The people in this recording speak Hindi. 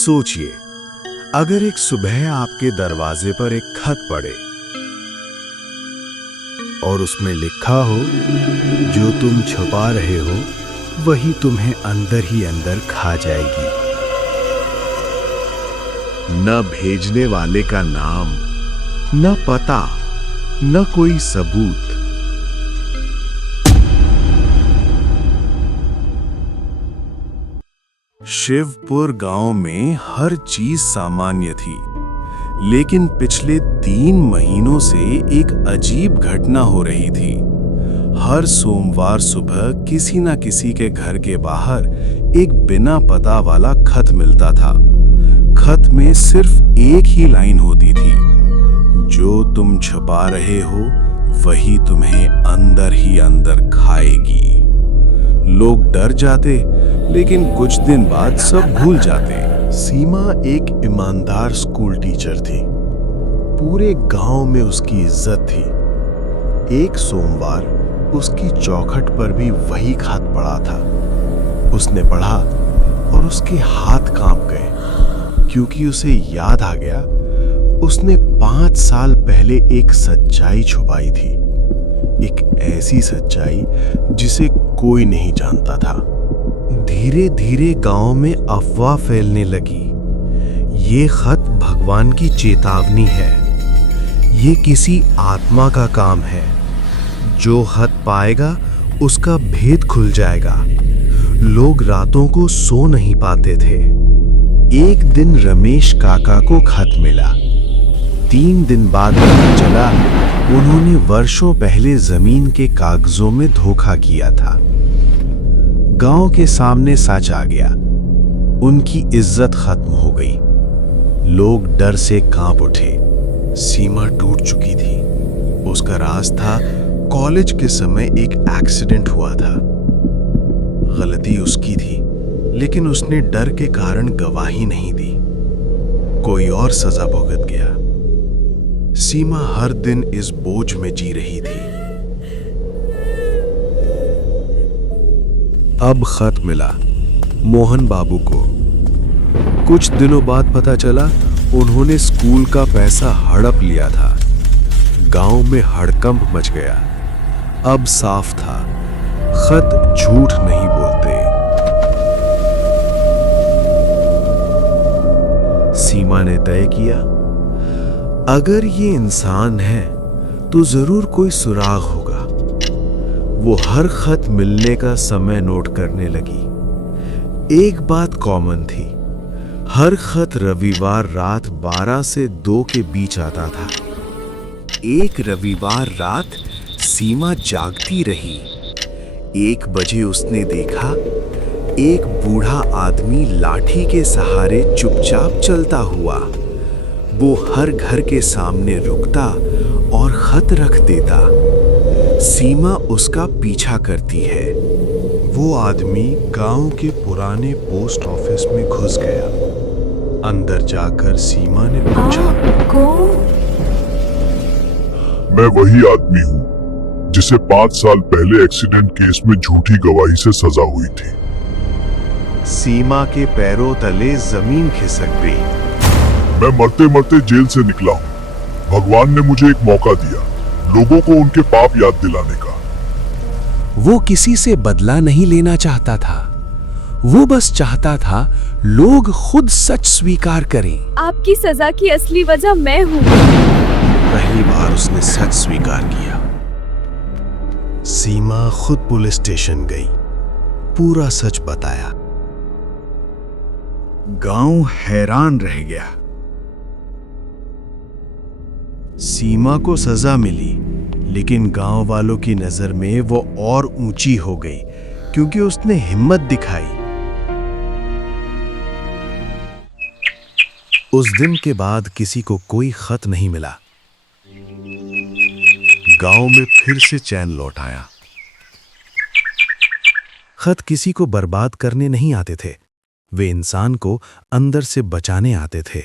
सोचिए, अगर एक सुबह आपके दरवाजे पर एक खत पड़े और उसमें लिखा हो, जो तुम छुपा रहे हो वही तुम्हें अंदर ही अंदर खा जाएगी। न भेजने वाले का नाम, न पता, न कोई सबूत। शिवपुर गांव में हर चीज सामान्य थी, लेकिन पिछले 3 महीनों से एक अजीब घटना हो रही थी। हर सोमवार सुबह किसी न किसी के घर के बाहर एक बिना पता वाला खत मिलता था। खत में सिर्फ एक ही लाइन होती थी, जो तुम छुपा रहे हो वही तुम्हें अंदर ही अंदर खाएगी। लोग डर जाते, लेकिन कुछ दिन बाद सब भूल जाते। सीमा एक ईमानदार स्कूल टीचर थी। पूरे गांव में उसकी इज्जत थी। एक सोमवार उसकी चौखट पर भी वही खत पड़ा था। उसने पढ़ा और उसके हाथ कांप गए, क्योंकि उसे याद आ गया उसने 5 साल पहले एक सच्चाई छुपाई थी। एक ऐसी सच्चाई जिसे कोई नहीं जानता था। धीरे धीरे गांव में अफवाह फैलने लगी। ये खत भगवान की चेतावनी है। ये किसी आत्मा का काम है। जो खत पाएगा उसका भेद खुल जाएगा। लोग रातों को सो नहीं पाते थे। एक दिन रमेश काका को खत मिला। 3 दिन बाद पता चला उन्होंने वर्षों पहले जमीन के कागजों में धोखा किया था। गांव के सामने सच आ गया। उनकी इज्जत खत्म हो गई। लोग डर से कांप उठे। सीमा टूट चुकी थी। उसका राज था, कॉलेज के समय एक एक्सीडेंट हुआ था। गलती उसकी थी, लेकिन उसने डर के कारण गवाही नहीं दी। कोई और सजा भुगत गया। सीमा हर दिन इस बोझ में जी रही थी। अब खत मिला मोहन बाबू को। कुछ दिनों बाद पता चला उन्होंने स्कूल का पैसा हड़प लिया था। गांव में हड़कंप मच गया। अब साफ था, खत झूठ नहीं बोलते। सीमा ने तय किया, अगर ये इंसान है तो जरूर कोई सुराग होगा। वो हर खत मिलने का समय नोट करने लगी। एक बात कॉमन थी, हर खत रविवार रात 12 से 2 के बीच आता था। एक रविवार रात सीमा जागती रही। 1 बजे उसने देखा एक बूढ़ा आदमी लाठी के सहारे चुपचाप चलता हुआ। वो हर घर के सामने रुकता और खत रख देता। सीमा उसका पीछा करती है। वो आदमी गांव के पुराने पोस्ट ऑफिस में घुस गया। अंदर जाकर सीमा ने पूछा, कौन? मैं वही आदमी हूँ जिसे 5 साल पहले एक्सीडेंट केस में झूठी गवाही से सजा हुई थी। सीमा के पैरों तले जमीन खिसक गई। मैं मरते मरते जेल से निकला हूँ। भगवान ने मुझे एक मौका दिया, लोगों को उनके पाप याद दिलाने का। वो किसी से बदला नहीं लेना चाहता था। वो बस चाहता था लोग खुद सच स्वीकार करें। आपकी सजा की असली वजह मैं हूँ। पहली बार उसने सच स्वीकार किया। सीमा खुद पुलिस स्टेशन गई, पूरा सच बताया। गांव हैरान रह गया। सीमा को सजा मिली, लेकिन गांव वालों की नजर में वो और ऊंची हो गई, क्योंकि उसने हिम्मत दिखाई। उस दिन के बाद किसी को कोई खत नहीं मिला। गांव में फिर से चैन लौट आया। खत किसी को बर्बाद करने नहीं आते थे, वे इंसान को अंदर से बचाने आते थे।